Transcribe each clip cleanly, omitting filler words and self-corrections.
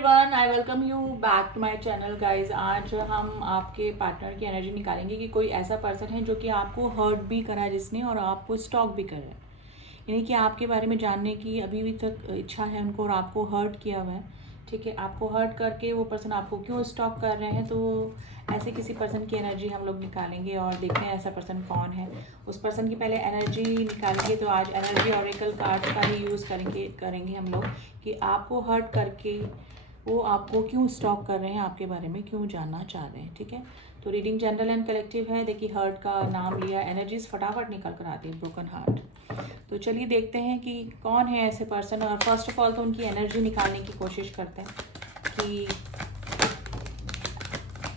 Everyone, I welcome you back to my channel guys. आज हम आपके पार्टनर की एनर्जी निकालेंगे कि कोई ऐसा पर्सन है जो कि आपको हर्ट भी करा है जिसने, और आपको स्टॉक भी कर रहा है। यानी कि आपके बारे में जानने की अभी भी तक इच्छा है उनको, और आपको हर्ट किया हुआ है। ठीक है, आपको हर्ट करके वो पर्सन आपको क्यों स्टॉक कर रहे हैं, तो ऐसे किसी पर्सन की एनर्जी हम लोग निकालेंगे और देखते हैं ऐसा पर्सन कौन है। उस पर्सन की पहले एनर्जी निकालेंगे। तो आज एनर्जी ऑरेकल कार्ड का ही यूज़ करेंगे हम लोग कि आपको हर्ट करके वो आपको क्यों स्टॉक कर रहे हैं, आपके बारे में क्यों जानना चाह रहे हैं। ठीक है, तो रीडिंग जनरल एंड कलेक्टिव है। देखिए, हर्ट का नाम लिया, एनर्जीज फटाफट निकल कर आती है, ब्रोकन हार्ट। तो चलिए देखते हैं कि कौन है ऐसे पर्सन। और फर्स्ट ऑफ ऑल तो उनकी एनर्जी निकालने की कोशिश करते हैं कि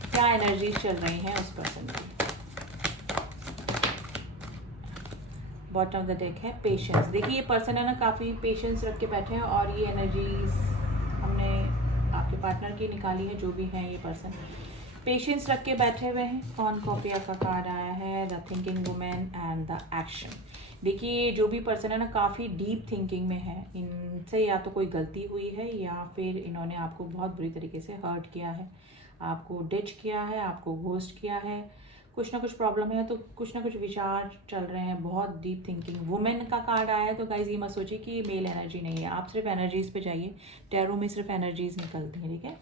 क्या एनर्जीज चल रही हैं उस पर्सन की। बॉटम ऑफ द डेक है पेशेंस। देखिए, ये पर्सन है ना, काफ़ी पेशेंस रख के बैठे हैं, और ये एनर्जीज हमने आपके पार्टनर की निकाली है। जो भी है ये पर्सन पेशेंस रख के बैठे हुए हैं। कौन कॉपिया का कार्ड आया है, the thinking women and the action. देखिए, जो भी पर्सन है ना, काफ़ी डीप थिंकिंग में है। इनसे या तो कोई गलती हुई है, या फिर इन्होंने आपको बहुत बुरी तरीके से हर्ट किया है, आपको डिच किया है, आपको घोस्ट किया है। कुछ ना कुछ प्रॉब्लम है, तो कुछ ना कुछ विचार चल रहे हैं। बहुत डीप थिंकिंग। वुमेन का कार्ड आया है, तो गाइज ये मत सोचिए कि मेल एनर्जी नहीं है। आप सिर्फ एनर्जीज पे जाइए, टैरो में सिर्फ एनर्जीज निकलती हैं। ठीक है,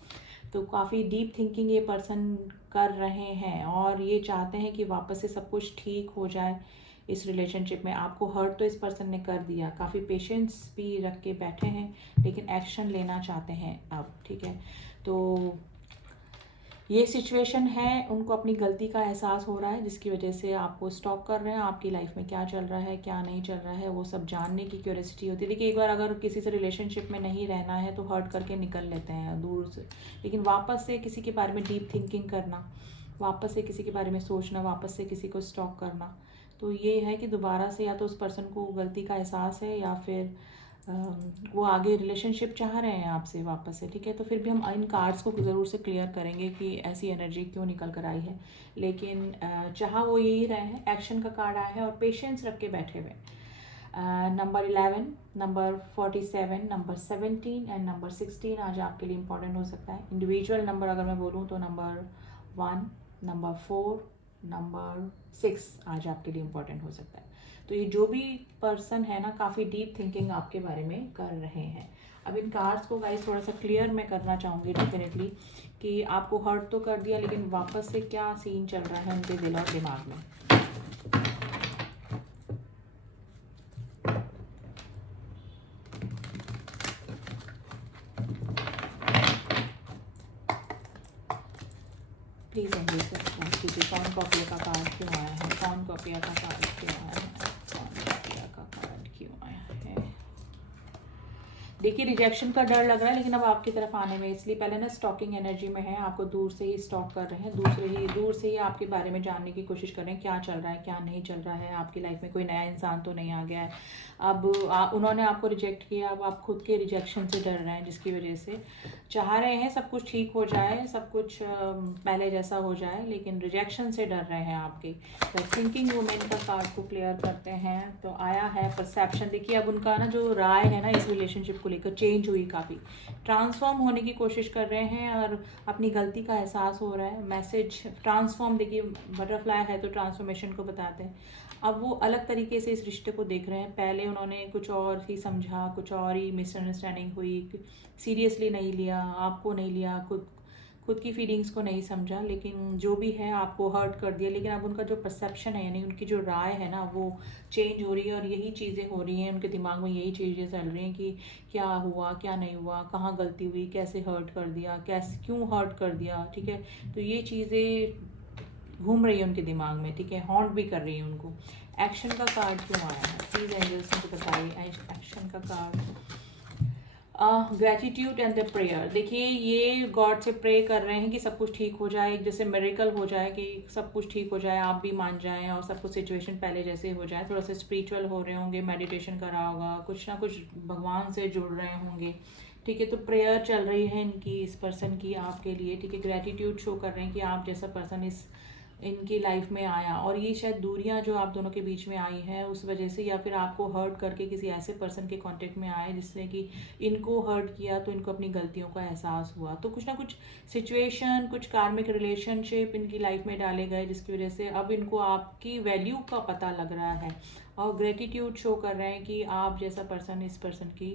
तो काफ़ी डीप थिंकिंग ये पर्सन कर रहे हैं, और ये चाहते हैं कि वापस से सब कुछ ठीक हो जाए इस रिलेशनशिप में। आपको हर्ट तो इस पर्सन ने कर दिया, काफ़ी पेशेंस भी रख के बैठे हैं, लेकिन एक्शन लेना चाहते हैं अब। ठीक है, तो ये सिचुएशन है, उनको अपनी गलती का एहसास हो रहा है, जिसकी वजह से आपको स्टॉक कर रहे हैं। आपकी लाइफ में क्या चल रहा है, क्या नहीं चल रहा है, वो सब जानने की क्यूरियोसिटी होती है। देखिए, एक बार अगर किसी से रिलेशनशिप में नहीं रहना है तो हर्ट करके निकल लेते हैं दूर से, लेकिन वापस से किसी के बारे में डीप थिंकिंग करना, वापस से किसी के बारे में सोचना, वापस से किसी को स्टॉक करना, तो ये है कि दोबारा से या तो उस पर्सन को गलती का एहसास है, या फिर वो आगे रिलेशनशिप चाह रहे हैं आपसे वापस से। ठीक है, तो फिर भी हम इन कार्ड्स को ज़रूर से क्लियर करेंगे कि ऐसी एनर्जी क्यों निकल कर आई है। लेकिन चाह वो यही रहे हैं। एक्शन का कार्ड आया है, और पेशेंस रख के बैठे हुए। Number 11, number 47, number 17 and number 16 आज आपके लिए इंपॉर्टेंट हो सकता है। इंडिविजुअल नंबर अगर मैं बोलूँ तो नंबर 1, नंबर 4, नंबर 6 आज आपके लिए इंपॉर्टेंट हो सकता है। तो ये जो भी पर्सन है ना, काफ़ी डीप थिंकिंग आपके बारे में कर रहे हैं। अब इन कार्ड्स को गाइस थोड़ा सा क्लियर मैं करना चाहूँगी डेफिनेटली, कि आपको हर्ट तो कर दिया, लेकिन वापस से क्या सीन चल रहा है उनके दिल और दिमाग में। प्लीज़ एंजल से रिस्पॉन्स कीजिए। कौन कॉपिया का कार्ड क्यों आया है, कौन कॉपिया का कार्ड क्यों आया है, कौन कॉपिया का कार्ड क्यों आया है। देखिए, रिजेक्शन का डर लग रहा है, लेकिन अब आपकी तरफ आने में, इसलिए पहले ना स्टॉकिंग एनर्जी में है, आपको दूर से ही स्टॉक कर रहे हैं, दूर से ही आपके बारे में जानने की कोशिश कर रहे हैं, क्या चल रहा है, क्या नहीं चल रहा है आपकी लाइफ में, कोई नया इंसान तो नहीं आ गया है। अब उन्होंने आपको रिजेक्ट किया, अब आप खुद के रिजेक्शन से डर रहे हैं, जिसकी वजह से चाह रहे हैं सब कुछ ठीक हो जाए, सब कुछ पहले जैसा हो जाए, लेकिन रिजेक्शन से डर रहे हैं आपके। थिंकिंग वुमेन का कार्ड को क्लियर करते हैं, तो आया है परसेप्शन। देखिए, अब उनका ना जो राय है ना इस रिलेशनशिप को लेकर चेंज हुई, काफ़ी ट्रांसफॉर्म होने की कोशिश कर रहे हैं, और अपनी गलती का एहसास हो रहा है। मैसेज ट्रांसफॉर्म, देखिए बटरफ्लाई है तो ट्रांसफॉर्मेशन को बताते हैं। अब वो अलग तरीके से इस रिश्ते को देख रहे हैं। पहले उन्होंने कुछ और ही समझा, कुछ और ही मिसअंडरस्टैंडिंग हुई, सीरियसली नहीं लिया, आपको नहीं लिया, खुद की फीलिंग्स को नहीं समझा, लेकिन जो भी है आपको हर्ट कर दिया। लेकिन अब उनका जो परसेप्शन है, यानी उनकी जो राय है ना, वो चेंज हो रही है, और यही चीज़ें हो रही हैं उनके दिमाग में, यही चीज़ें चल रही हैं कि क्या हुआ, क्या नहीं हुआ, कहाँ गलती हुई, कैसे हर्ट कर दिया, कैसे क्यों हर्ट कर दिया। ठीक है, तो ये चीज़ें घूम रही है उनके दिमाग में। ठीक है, हॉन्ट भी कर रही है उनको। एक्शन का कार्ड क्यों आया है, प्लीज़ एंजल्स मुझे बताइए एक्शन का card. Gratitude and the prayer. देखिए, ये गॉड से प्रे कर रहे हैं कि सब कुछ ठीक हो जाए, जैसे मिरेकल हो जाए, कि सब कुछ ठीक हो जाए, आप भी मान जाएं, और सब कुछ सिचुएशन पहले जैसे हो जाए। थोड़ा सा स्पिरिचुअल हो रहे होंगे, मेडिटेशन करा होगा, कुछ ना कुछ भगवान से जुड़ रहे होंगे। ठीक है, तो प्रेयर चल रही है इनकी, इस पर्सन की आपके लिए। ठीक है, ग्रेटिट्यूड शो कर रहे हैं कि आप जैसा पर्सन इस इनकी लाइफ में आया, और ये शायद दूरियां जो आप दोनों के बीच में आई हैं उस वजह से, या फिर आपको हर्ट करके किसी ऐसे पर्सन के कांटेक्ट में आए जिसने कि इनको हर्ट किया, तो इनको अपनी गलतियों का एहसास हुआ, तो कुछ ना कुछ सिचुएशन, कुछ कार्मिक रिलेशनशिप इनकी लाइफ में डाले गए जिसकी वजह से अब इनको आपकी वैल्यू का पता लग रहा है और ग्रेटिट्यूड शो कर रहे हैं कि आप जैसा पर्सन इस पर्सन की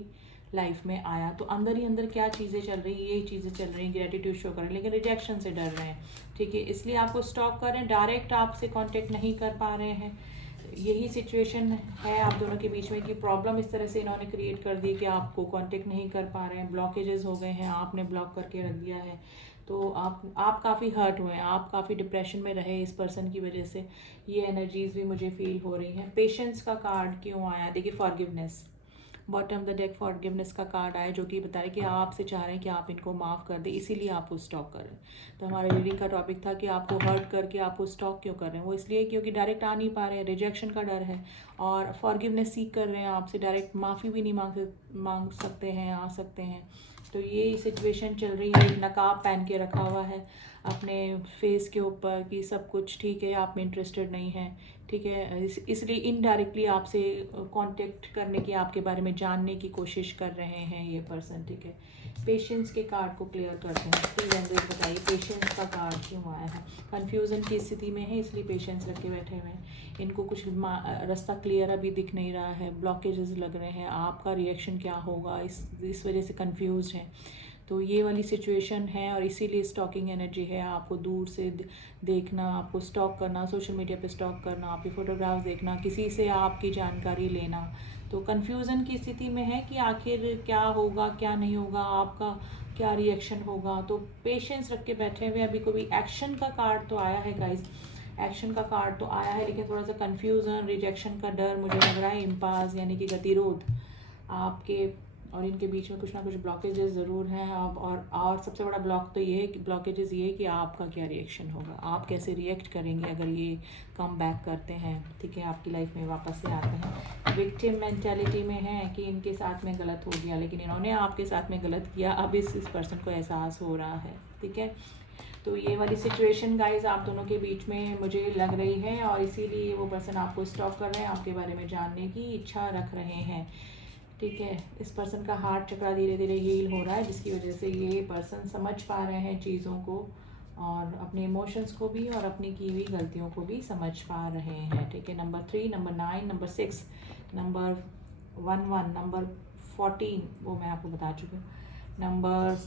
लाइफ में आया। तो अंदर ही अंदर क्या चीज़ें चल रही, यही चीज़ें चल रही, ग्रेटिट्यूड शो कर रहे हैं, लेकिन रिजेक्शन से डर रहे हैं, ठीक है, इसलिए आपको स्टॉप कर रहे हैं, डायरेक्ट आपसे कांटेक्ट नहीं कर पा रहे हैं। यही सिचुएशन है आप दोनों के बीच में कि प्रॉब्लम इस तरह से इन्होंने क्रिएट कर दी कि आपको कांटेक्ट नहीं कर पा रहे हैं, ब्लॉकेजेस हो गए हैं, आपने ब्लॉक करके रख दिया है, तो आप काफ़ी हर्ट हुए हैं, आप काफ़ी डिप्रेशन में रहे इस पर्सन की वजह से। ये एनर्जीज भी मुझे फील हो रही हैं। पेशेंस का कार्ड क्यों आया, देखिए forgiveness, bottom the deck forgiveness का कार्ड आया जो कि बता रहे कि आपसे चाह रहे हैं कि आप इनको माफ़ कर दें, इसीलिए आप वो स्टॉक कर रहे हैं। तो हमारे रीडिंग का टॉपिक था कि आपको हर्ट करके आप वो स्टॉक क्यों कर रहे हैं, वो इसलिए क्योंकि डायरेक्ट आ नहीं पा रहे हैं, रिजेक्शन का डर है, और फॉरगिवनेस सीख कर रहे हैं आपसे, डायरेक्ट माफ़ी भी नहीं मांग सकते हैं, आ सकते हैं। तो ये सिचुएशन चल रही है, एक नकाब पहन के रखा हुआ है अपने फेस के ऊपर कि सब कुछ ठीक है, आप में इंटरेस्टेड नहीं है, ठीक है, इसलिए इनडायरेक्टली आपसे कांटेक्ट करने की, आपके बारे में जानने की कोशिश कर रहे हैं ये पर्सन, ठीक है। पेशेंस के कार्ड को क्लियर करते हैं, प्लीज एंजल्स बताइए पेशेंस का कार्ड क्यों आया है। कंफ्यूजन की स्थिति में है इसलिए पेशेंस रख के बैठे हुए हैं, इनको कुछ रास्ता क्लियर अभी दिख नहीं रहा है, ब्लॉकेजेस लग रहे हैं, आपका रिएक्शन क्या होगा इस वजह से कंफ्यूज हैं। तो ये वाली सिचुएशन है और इसीलिए स्टॉकिंग एनर्जी है, आपको दूर से देखना, आपको स्टॉक करना, सोशल मीडिया पे स्टॉक करना, आपकी फ़ोटोग्राफ्स देखना, किसी से आपकी जानकारी लेना। तो कन्फ्यूज़न की स्थिति में है कि आखिर क्या होगा, क्या नहीं होगा, आपका क्या रिएक्शन होगा। तो पेशेंस रख के बैठे हुए, अभी कोई एक्शन का कार्ड तो आया है गाइस, एक्शन का कार्ड तो आया है, लेकिन थोड़ा सा कन्फ्यूज़न, रिजेक्शन का डर मुझे लग रहा है, इम्पास यानी कि गतिरोध आपके और इनके बीच में कुछ ना कुछ ब्लॉकेजेस ज़रूर हैं। अब और सबसे बड़ा ब्लॉक तो ये है कि ब्लॉकेजेस ये है कि आपका क्या रिएक्शन होगा, आप कैसे रिएक्ट करेंगे अगर ये कम बैक करते हैं, ठीक है, आपकी लाइफ में वापस से आते हैं। विक्टिम मेंटालिटी में है कि इनके साथ में गलत हो गया, लेकिन इन्होंने आपके साथ में गलत किया, अब इस पर्सन को एहसास हो रहा है, ठीक है। तो ये वाली सिचुएशन गाइज आप दोनों के बीच में मुझे लग रही है और इसीलिए वो पर्सन आपको स्टॉप कर रहे हैं, आपके बारे में जानने की इच्छा रख रहे हैं, ठीक है। इस पर्सन का हार्ट चक्रा धीरे धीरे हील हो रहा है जिसकी वजह से ये पर्सन समझ पा रहे हैं चीज़ों को और अपने इमोशंस को भी और अपनी की हुई गलतियों को भी समझ पा रहे हैं, ठीक है। Number 3, number 9, number 6, number 11, number 14 वो मैं आपको बता चुकी हूँ, नंबर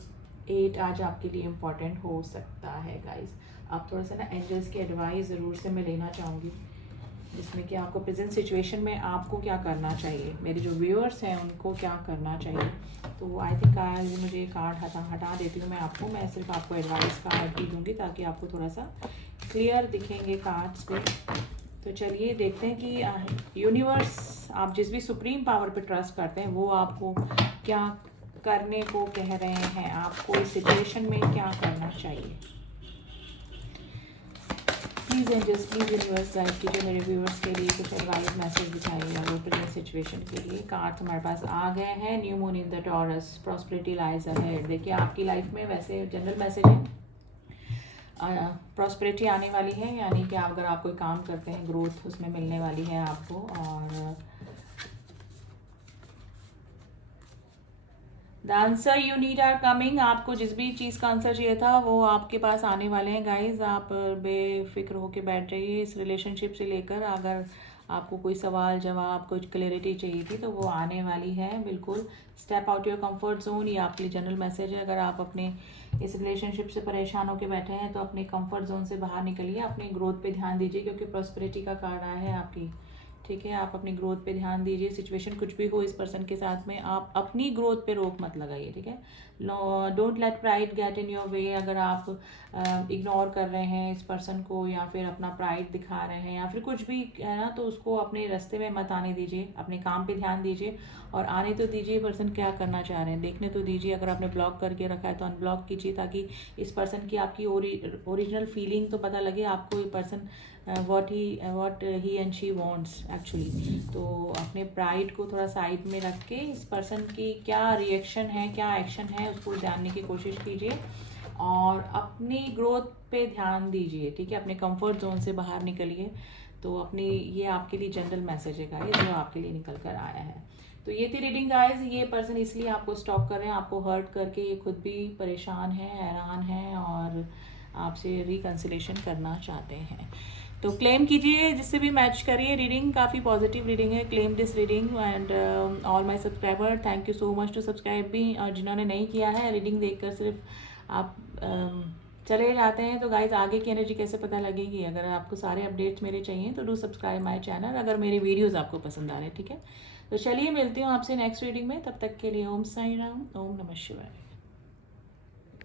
8 आज आपके लिए इम्पॉर्टेंट हो सकता है गाइज। आप थोड़ा सा ना एंजल्स की एडवाइस ज़रूर से मैं लेना चाहूँगी जिसमें कि आपको प्रेजेंट सिचुएशन में आपको क्या करना चाहिए, मेरे जो व्यूअर्स हैं उनको क्या करना चाहिए। तो आई थिंक आज मुझे कार्ड हटा देती हूँ मैं आपको, मैं सिर्फ आपको एडवाइस कार्ड ही दूँगी ताकि आपको थोड़ा सा क्लियर दिखेंगे कार्ड्स पे। तो चलिए देखते हैं कि यूनिवर्स, आप जिस भी सुप्रीम पावर पे ट्रस्ट करते हैं वो आपको क्या करने को कह रहे हैं, आपको इस सिचुएशन में क्या करना चाहिए। Please angels, please universe guide कीजिए मेरे व्यूअर्स के लिए, कुछ एडवाइस मैसेज दिखाइए वो प्रेजेंट सिचुएशन के लिए। कार्ड्स हमारे पास आ गए हैं, new moon in the taurus, prosperity lies ahead. देखिए आपकी लाइफ में वैसे जनरल मैसेज है, प्रॉस्पेरिटी आने वाली है, यानी कि अगर आप कोई काम करते हैं ग्रोथ उसमें मिलने वाली है आपको, और the answer you need are coming. आपको जिस भी चीज़ का आंसर चाहिए था वो आपके पास आने वाले हैं गाइज, आप बेफिक्र होके बैठ जाइए इस रिलेशनशिप से लेकर। अगर आपको कोई सवाल जवाब कुछ क्लैरिटी चाहिए थी तो वो आने वाली है, बिल्कुल। Step out your comfort zone, ये आपके लिए जनरल मैसेज है। अगर आप अपने इस रिलेशनशिप से परेशान होकर बैठे हैं तो अपने कंफर्ट जोन से बाहर निकलिए, अपने ग्रोथ पे ध्यान दीजिए क्योंकि प्रॉस्पेरिटी का कार्ड आया है आपकी, ठीक है। आप अपनी ग्रोथ पे ध्यान दीजिए, सिचुएशन कुछ भी हो इस पर्सन के साथ में, आप अपनी ग्रोथ पे रोक मत लगाइए, ठीक है। Don't let pride get in your way. अगर आप इग्नोर कर रहे हैं इस पर्सन को या फिर अपना प्राइड दिखा रहे हैं या फिर कुछ भी है ना, तो उसको अपने रास्ते में मत आने दीजिए, अपने काम पे ध्यान दीजिए और आने तो दीजिए पर्सन क्या करना चाह रहे हैं, देखने तो दीजिए। अगर आपने ब्लॉक करके रखा है तो अनब्लॉक कीजिए ताकि इस पर्सन की आपकी ओरिजिनल फीलिंग तो पता लगे आपको, ये person what he and she wants actually. तो अपने प्राइड को थोड़ा साइड में रख के इस पर्सन की क्या रिएक्शन है, क्या एक्शन है, उसको जानने की कोशिश कीजिए और अपनी ग्रोथ पे ध्यान दीजिए, ठीक है। अपने कंफर्ट जोन से बाहर निकलिए। तो अपनी ये आपके लिए जनरल मैसेज है गाइस जो आपके लिए निकल कर आया है। तो ये थी रीडिंग गाइस। ये पर्सन इसलिए आपको स्टॉप कर रहे हैं, आपको हर्ट करके ये खुद भी परेशान है, हैरान है और आपसे रिकन्सिलेशन करना चाहते हैं। तो क्लेम कीजिए, जिससे भी मैच करिए। रीडिंग काफ़ी पॉजिटिव रीडिंग है। Claim this reading and all my subscriber, thank you so much to subscribe भी। और जिन्होंने नहीं किया है, रीडिंग देखकर सिर्फ आप चले जाते हैं, तो गाइज आगे की एनर्जी कैसे पता लगेगी। अगर आपको सारे अपडेट्स मेरे चाहिए तो डू सब्सक्राइब माय चैनल, अगर मेरे वीडियोस आपको पसंद आ रहे हैं, ठीक है। तो चलिए मिलती हूँ आपसे नेक्स्ट रीडिंग में, तब तक के लिए ओम साई राम, ओम नमः शिवाय।